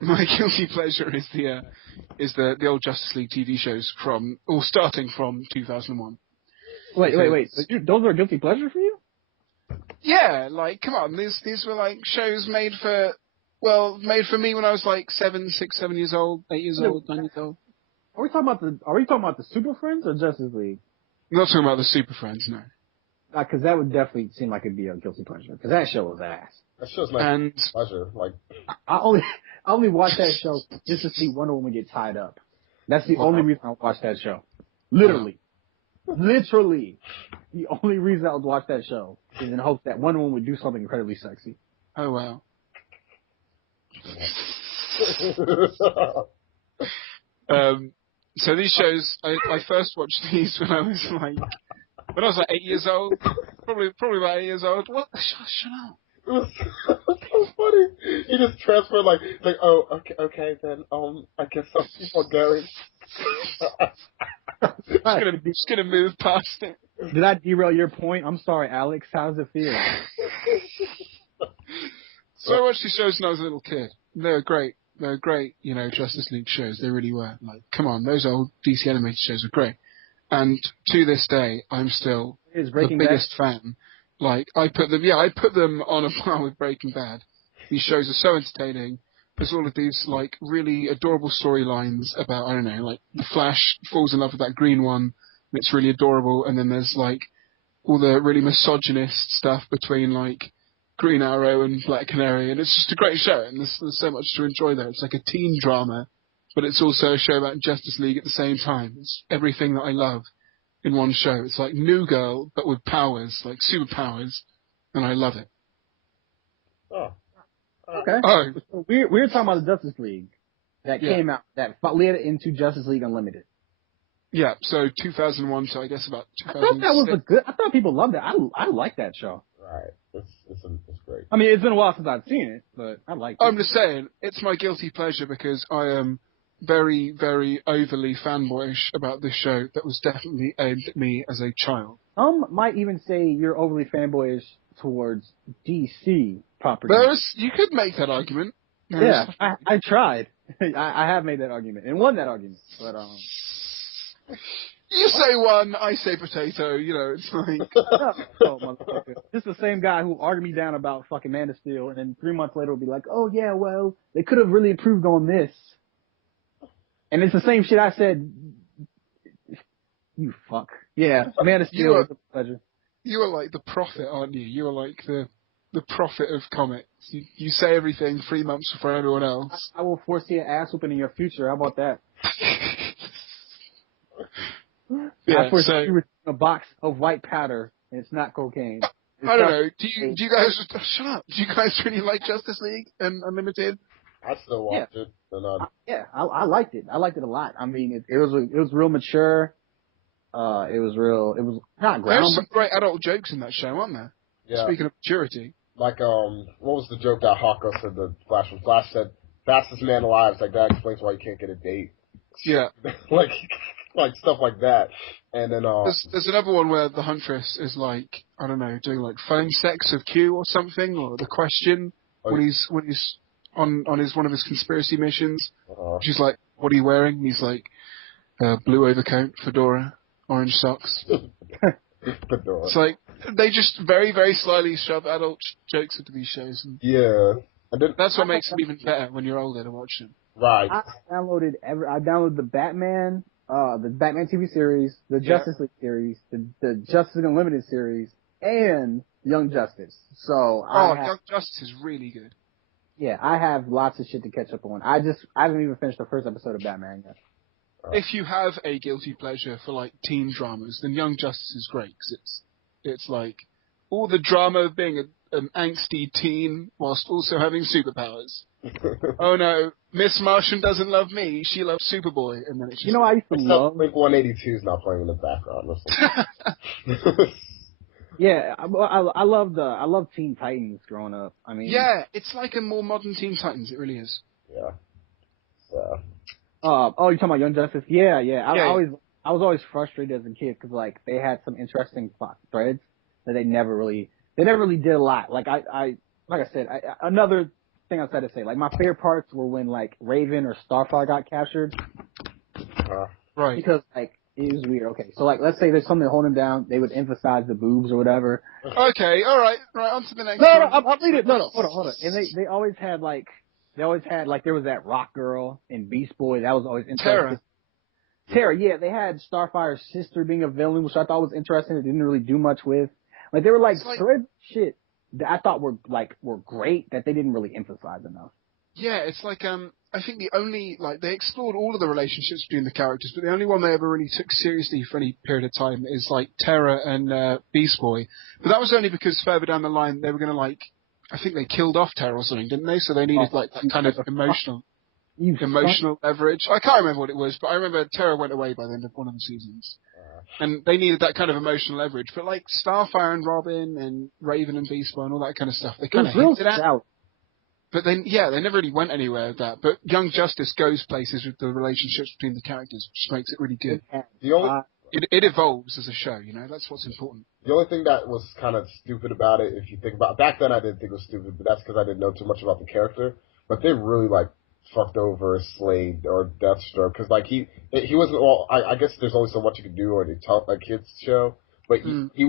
My guilty pleasure is the old Justice League TV shows starting from 2001. Wait. Those are guilty pleasure for you? Yeah, like, come on, these were like shows made for me when I was like 7 years old, 8 years old, 9 years old. Are we talking about the Super Friends or Justice League? I'm not talking about the Super Friends, no. Because that would definitely seem like it'd be a guilty pleasure. Because that show was ass. That show's my pleasure. Like, I only watch that show just to see Wonder Woman get tied up. That's the only reason I watch that show. Literally, the only reason I would watch that show is in hopes that Wonder Woman would do something incredibly sexy. Oh wow. So these shows, I first watched these when I was like 8 years old, probably about 8 years old. What? Shut up. It was so funny. He just transferred like, oh, okay, then, I guess I'll keep on going. Just gonna move past it. Did I derail your point? I'm sorry, Alex. How does it feel? So I watched these shows when I was a little kid. They were great. They were great, Justice League shows. They really were. Like, come on, those old DC animated shows were great. And to this day, I'm still the biggest fan. Like, I put them on a par with Breaking Bad. These shows are so entertaining. There's all of these, like, really adorable storylines about, I don't know, like, the Flash falls in love with that green one, and it's really adorable, and then there's, like, all the really misogynist stuff between, like, Green Arrow and Black Canary, and it's just a great show, and there's so much to enjoy there. It's like a teen drama, but it's also a show about Justice League at the same time. It's everything that I love in one show. It's like New Girl, but with powers, like superpowers, and I love it. Oh. Okay. Oh. So we're talking about the Justice League that came out, that led into Justice League Unlimited. Yeah, so 2001 to I guess about 2006. I thought people loved it. I like that show. Right. It's great. I mean, it's been a while since I've seen it, but I like it. I'm just saying, it's my guilty pleasure because I am very, very overly fanboyish about this show that was definitely aimed at me as a child. Some might even say you're overly fanboyish towards DC properties. You could make that argument. Yeah, I tried. I have made that argument and won that argument, but You say one, I say potato. It's like oh, motherfucker. This is the same guy who argued me down about fucking Man of Steel, and then 3 months later will be like, "Oh yeah, well they could have really improved on this." And it's the same shit I said. You fuck. Yeah, Man of Steel is a pleasure. You are like the prophet, aren't you? You are like the prophet of comics. You say everything 3 months before everyone else. I will foresee an ass whooping in your future. How about that? Yeah, I foresee you a box of white powder, and it's not cocaine. I don't know. Do you guys shut up? Do you guys really like Justice League and Unlimited? I still watch it. Yeah, I liked it. I liked it a lot. I mean, it was real mature. It was not groundbreaking. There's some great adult jokes in that show, aren't there? Yeah. Speaking of maturity. Like, what was the joke that Hawkeye said to Flash when Flash said, fastest man alive? It's like, that explains why you can't get a date. Yeah. like stuff like that. And then, There's another one where the Huntress is like, I don't know, doing like phone sex with Q or something, or The Question, when he's on one of his conspiracy missions. She's like, what are you wearing? And he's like, blue overcoat, fedora, orange socks. Fedora. It's like, they just very, very slyly shove adult jokes into these shows. And yeah. And then, that's what makes them even better when you're older to watch them. Right. I downloaded the Batman TV series, the Justice League series, the Justice League Unlimited series, and Young Justice. So Young Justice is really good. Yeah, I have lots of shit to catch up on. I haven't even finished the first episode of Batman yet. If you have a guilty pleasure for like teen dramas, then Young Justice is great because it's like all the drama of being an angsty teen whilst also having superpowers. Oh no, Miss Martian doesn't love me; she loves Superboy, and then it's just I used to love Blink 182 is not playing in the background. Yeah, I love Teen Titans growing up. I mean, yeah, it's like a more modern Teen Titans. It really is. Yeah. you're talking about Young Justice? Yeah. I was always frustrated as a kid because like they had some interesting plot threads that they never really did a lot. Like I said, another thing I was trying to say. Like, my favorite parts were when, like, Raven or Starfire got captured. Right. Because, like, it was weird. Okay, so, like, let's say there's something to hold him down. They would emphasize the boobs or whatever. Okay, all right, on to the next No, one. I'm reading it. No, hold on. And they always had, like, there was that rock girl in Beast Boy. That was always interesting. Terra, yeah. They had Starfire's sister being a villain, which I thought was interesting. It didn't really do much with. Like, they were, like, thread shit that I thought were great that they didn't really emphasize enough. Yeah, it's like, I think the only, like, they explored all of the relationships between the characters, but the only one they ever really took seriously for any period of time is, like, Terra and Beast Boy. But that was only because further down the line they were going to, like, I think they killed off Terra or something, didn't they? So they needed, like, that kind of emotional leverage. I can't remember what it was, but I remember Terra went away by the end of one of the seasons. And they needed that kind of emotional leverage. But, like, Starfire and Robin and Raven and Beast Boy and all that kind of stuff, they kind of hinted at. But then, yeah, they never really went anywhere with that. But Young Justice goes places with the relationships between the characters, which makes it really good. It evolves as a show, you know? That's what's important. The only thing that was kind of stupid about it, if you think about it, back then I didn't think it was stupid, but that's because I didn't know too much about the character. But they really, like, fucked over Slade or Deathstroke, because, like, he wasn't all, I guess there's only so much you can do on a kid's show, but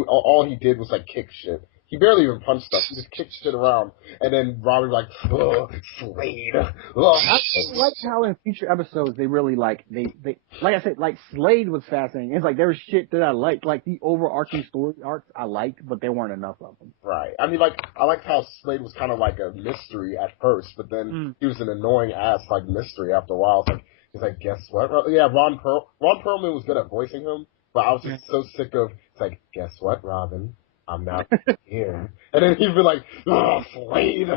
all he did was, like, kick shit. He barely even punched stuff. He just kicked shit around. And then Robin was like, ugh, Slade. Ugh. I like how in future episodes they really, like, they like I said, like, Slade was fascinating. It's like there was shit that I liked. Like, the overarching story arcs I liked, but there weren't enough of them. Right. I mean, like, I liked how Slade was kind of like a mystery at first, but then he was an annoying ass, like, mystery after a while. He's like, guess what? Yeah, Ron Perlman was good at voicing him, but I was just so sick of, it's like, guess what, Robin? I'm not here. And then he'd be like, oh, Slade.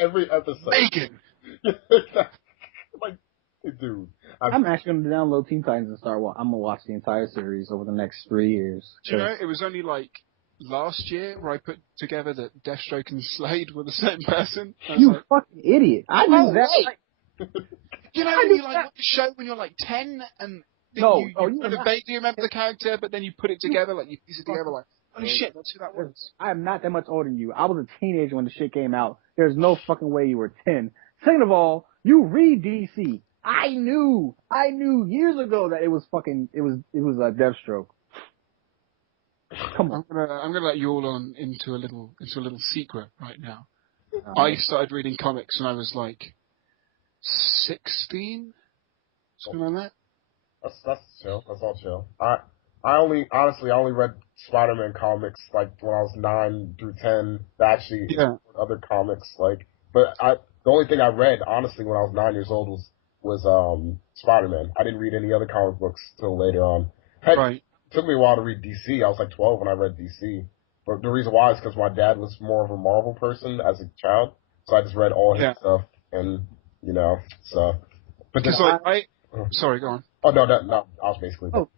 Every episode. Megan! Like, dude. I'm actually going to download Teen Titans and I'm going to watch the entire series over the next 3 years. Do you know, it was only like last year where I put together that Deathstroke and Slade were the same person. You fucking idiot. I knew that. Like, you know, when you like watch a show when you're like 10 and you vaguely remember the character, but then you put it together, like you piece it together like, holy shit, that's who that was. I am not that much older than you. I was a teenager when the shit came out. There's no fucking way you were 10. Second of all, you read DC. I knew years ago that it was a Deathstroke. Come on. I'm gonna let you all on into a little secret right now. I started reading comics when I was like 16, something like that. That's chill. That's all chill. I only read Spider-Man comics like when I was 9 through 10. Actually, other comics like, but the only thing I read honestly when I was 9 years old was Spider-Man. I didn't read any other comic books till later on. Heck, it took me a while to read DC. I was like 12 when I read DC. But the reason why is because my dad was more of a Marvel person as a child, so I just read all his stuff, and so. Because sorry, go on. Oh no, I was basically. Oh.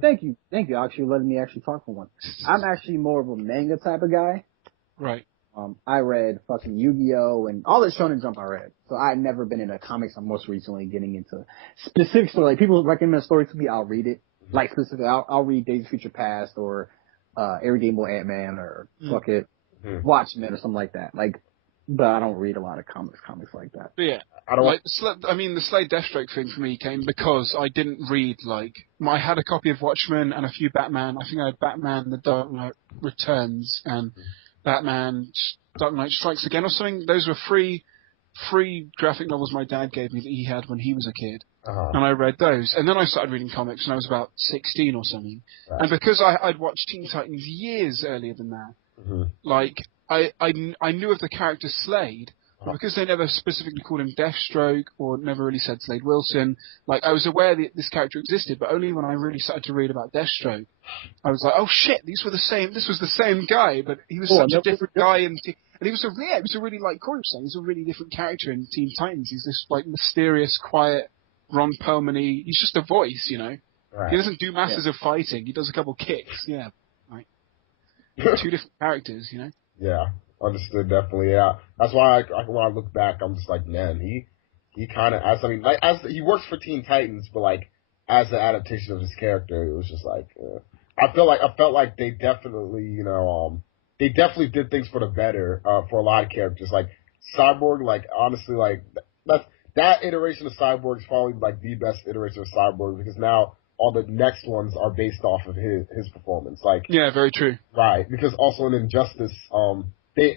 Thank you. Actually, letting me talk for one. I'm actually more of a manga type of guy. Right. I read fucking Yu-Gi-Oh! And all the Shonen Jump I read. So I've never been into comics. I'm most recently getting into specific story. Like, people recommend a story to me, I'll read it. Like, specifically, I'll read Days of Future Past or Everyday Boy Ant-Man or Watchmen or something like that. Like, but I don't read a lot of comics like that. But yeah. The Slade Deathstroke thing for me came because I didn't read, I had a copy of Watchmen and a few Batman. I think I had Batman The Dark Knight Returns and Batman Dark Knight Strikes Again or something. Those were free graphic novels my dad gave me that he had when he was a kid. And I read those. And then I started reading comics when I was about 16 or something. Right. And because I'd watched Teen Titans years earlier than that, I knew of the character Slade, but because they never specifically called him Deathstroke or never really said Slade Wilson, I was aware that this character existed, but only when I really started to read about Deathstroke, I was like, oh shit, this was the same guy, but he was such a different guy, and he was a really, like Corey was saying, he's a really different character in Teen Titans. He's this, mysterious, quiet, Ron Perlman-y, he's just a voice, you know? Right. He doesn't do masses of fighting, he does a couple kicks, two different characters, you know? Yeah. Understood, definitely, yeah. That's why when I look back, I'm just like, man, he kind of, he works for Teen Titans, but as an adaptation of his character, it was just I felt like they definitely, they definitely did things for the better, for a lot of characters. Like, Cyborg, like honestly, like that iteration of Cyborg is probably like the best iteration of Cyborg because now all the next ones are based off of his performance. Like yeah, very true. Right, because also in Injustice, he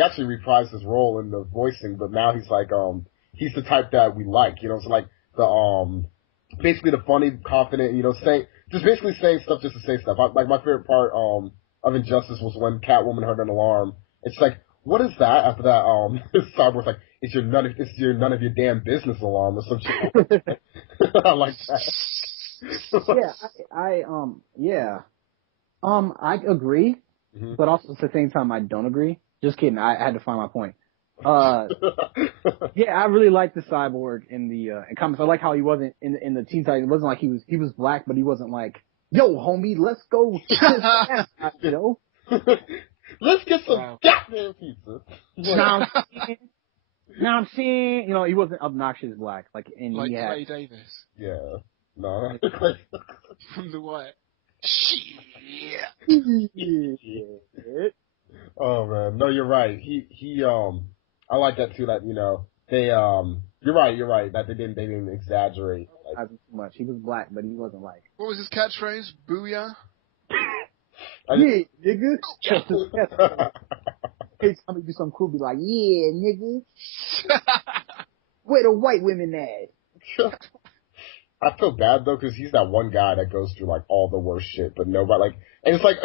actually reprised his role in the voicing, but now he's like he's the type that we like, you know, so like the basically the funny, confident, you know, basically saying stuff just to say stuff. Like my favorite part of Injustice was when Catwoman heard an alarm. It's like, what is that? After that, Cyborg's like, it's your none of your damn business alarm or some shit. I like that. I agree, but also at the same time I don't agree. Just kidding. I had to find my point. Yeah, I really like the Cyborg in the in comics. I like how he wasn't in the Teen Titans. It wasn't like he was black, but he wasn't like, yo, homie, let's go, you know. Let's get some goddamn pizza. Now I'm saying, you know, he wasn't obnoxious black, like like he had Clay Davis. Yeah, no, from The Wire. Shit. Oh man, no, you're right. He I like that too. That you know they you're right that they didn't exaggerate. Like, too much. He was black, but he wasn't like. What was his catchphrase? Booyah. Yeah, nigga. Hey, somebody do something cool, be like, yeah, nigga. Where the white women at? I feel bad though because he's that one guy that goes through like all the worst shit, but nobody like, and it's like,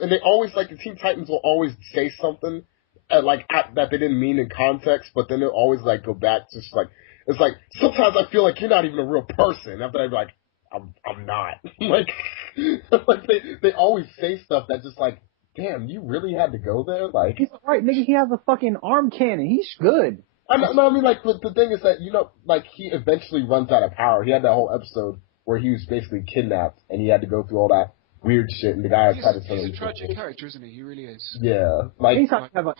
and they always like the Teen Titans will always say something that they didn't mean in context, but then they'll always like go back to just like, it's like sometimes I feel like you're not even a real person. After I'm like, I'm not. like they always say stuff that just like, damn, you really had to go there? Like, he's right, nigga. He has a fucking arm cannon. He's good. I mean, like, the thing is that, you know, like, he eventually runs out of power. He had that whole episode where he was basically kidnapped, and he had to go through all that weird shit, and the guy tried to tell him. He's a tragic character, isn't he? He really is. Yeah. Like, anytime you have an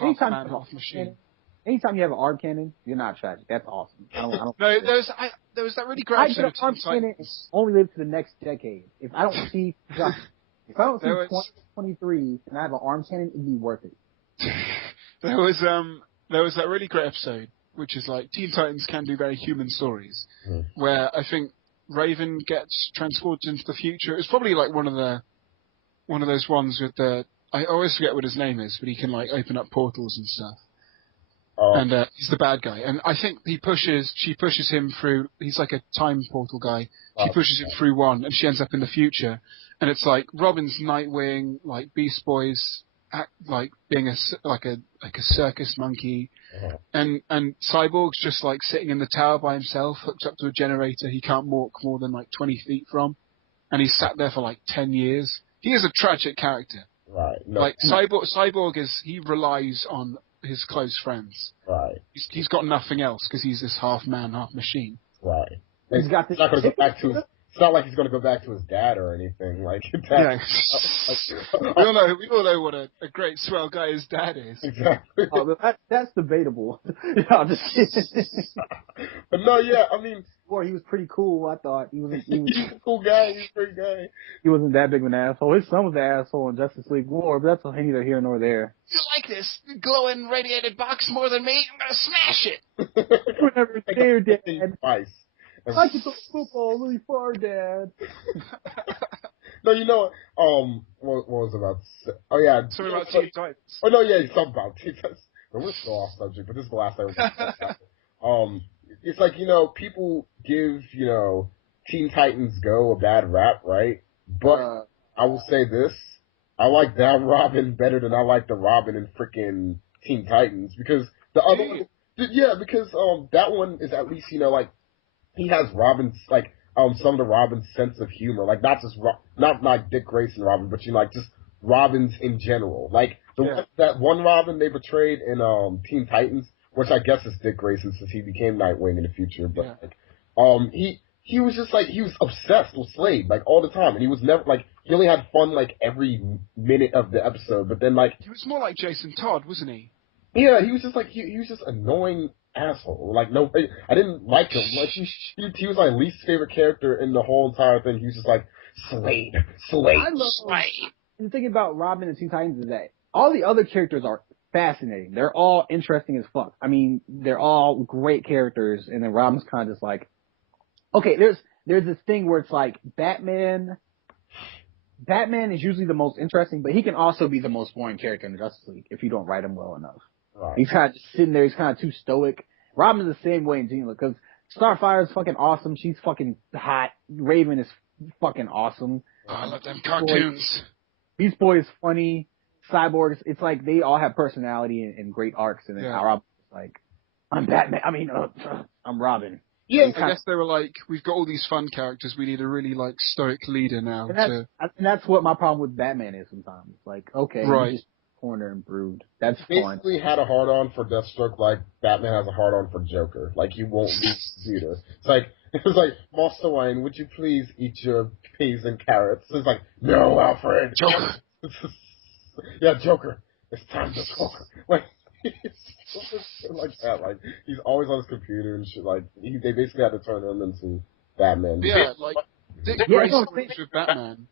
arm cannon, you're not tragic. That's awesome. I don't no, there was that really great episode of arm cannon only live to the next decade. If I don't see 2023 and I have an arm cannon, it'd be worth it. There was that really great episode, which is like Teen Titans can do very human stories, where I think Raven gets transported into the future. It's probably like one of those ones with I always forget what his name is, but he can like open up portals and stuff. And he's the bad guy. And I think she pushes him through, he's like a time portal guy. She pushes him through one, and she ends up in the future. And it's like Robin's Nightwing, like Beast Boy's, like being a circus monkey. And Cyborg's just like sitting in the tower by himself, hooked up to a generator he can't walk more than like 20 feet from. And he's sat there for like 10 years. He is a tragic character. Right. No. Like Cyborg he relies on his close friends. Right. He's got nothing else because he's this half man, half machine. Right. He's got this. Not going to go back to his. It's not like he's going to go back to his dad or anything. Like yeah. We all know what a great swell guy his dad is. Exactly. That's debatable. No, I'm just kidding. But no, yeah, I mean, he was pretty cool. I thought he was a cool guy. He's a great guy. He wasn't that big of an asshole. His son was the asshole in Justice League War, but that's neither here nor there. You like this glowing radiated box more than me? I'm gonna smash it. You were never there, Dad. Twice. I can throw football really far, Dad. No, you know what was it about? Oh yeah, something about Teen Titans. Oh no, yeah, something about Teen Titans. We're still off subject, but this is the last time. It's like, you know, people give, you know, Teen Titans Go a bad rap, right? But I will say this: I like that Robin better than I like the Robin in freaking Teen Titans because the other one, yeah, because that one is at least, you know, like. He has Robin's, like, some of the Robin's sense of humor. Like, not just, not like Dick Grayson Robin, but, you know, like, just Robins in general. Like, that one Robin they portrayed in, Teen Titans, which I guess is Dick Grayson since he became Nightwing in the future, but, like, he was just, like, he was obsessed with Slade, like, all the time. And he was never, like, he only had fun, like, every minute of the episode, but then, like. He was more like Jason Todd, wasn't he? Yeah, he was just, like, he was just annoying asshole. Like, no, I didn't like him. Like, he was my least favorite character in the whole entire thing. He was just like, Slade. I love Slade. The thing about Robin and Teen Titans is that all the other characters are fascinating. They're all interesting as fuck. I mean, they're all great characters, and then Robin's kind of just like, okay, there's this thing where it's like Batman is usually the most interesting, but he can also be the most boring character in the Justice League if you don't write him well enough. Right. He's kind of just sitting there. He's kind of too stoic. Robin's the same way in Gene because Starfire is fucking awesome. She's fucking hot. Raven is fucking awesome. Oh, I love them cartoons. Beast Boy is funny. Cyborg, it's like they all have personality and great arcs, and then Robin's like, I'm Batman. I mean, I'm Robin. Yeah, I guess they were like, we've got all these fun characters. We need a really like stoic leader now. And that's what my problem with Batman is sometimes. Like, okay, right. You just corner and brood. That's fun. Basically had a hard on for Deathstroke, like Batman has a hard on for Joker. Like you won't lose either. It was like, Master Wayne, would you please eat your peas and carrots? It's like, no, Alfred. Joker. Yeah, Joker. It's time to talk. Like, like that. Like he's always on his computer and shit. Like they basically had to turn him into Batman. Yeah, like Dick Grayson with Batman.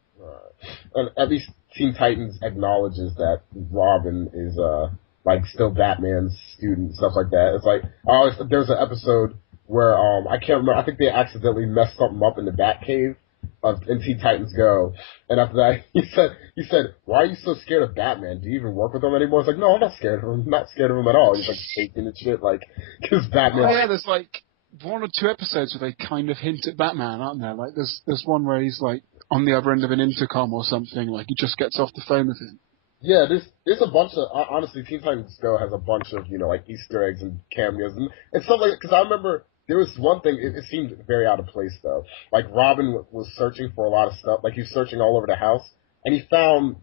And at least Teen Titans acknowledges that Robin is like still Batman's student, stuff like that. It's like there's an episode where I can't remember. I think they accidentally messed something up in the Batcave in Teen Titans Go, and after that he said, "Why are you so scared of Batman? Do you even work with him anymore?" It's like, no, I'm not scared of him. I'm not scared of him at all. He's like shaking and shit, like because Batman. Oh yeah, there's like 1 or 2 episodes where they kind of hint at Batman, aren't there? Like there's one where he's like on the other end of an intercom or something, like he just gets off the phone with him. Yeah, there's a bunch of honestly, Teen Titans Go has a bunch of like Easter eggs and cameos and stuff like that. Because I remember. There was one thing, it seemed very out of place though. Like Robin was searching for a lot of stuff, like he was searching all over the house, and he found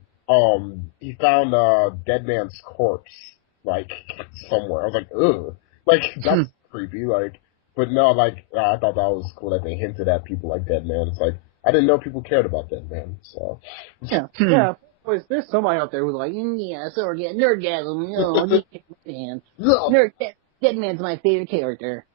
Dead Man's corpse, like, somewhere. I was like, ugh. Like, that's creepy, like, but no, like, I thought that was cool that they hinted at people like Dead Man. It's like, I didn't know people cared about Dead Man, so. Yeah, yeah. Boys, there's somebody out there who's like, yeah, so yeah, Nerdgasm, Dead Man's my favorite character.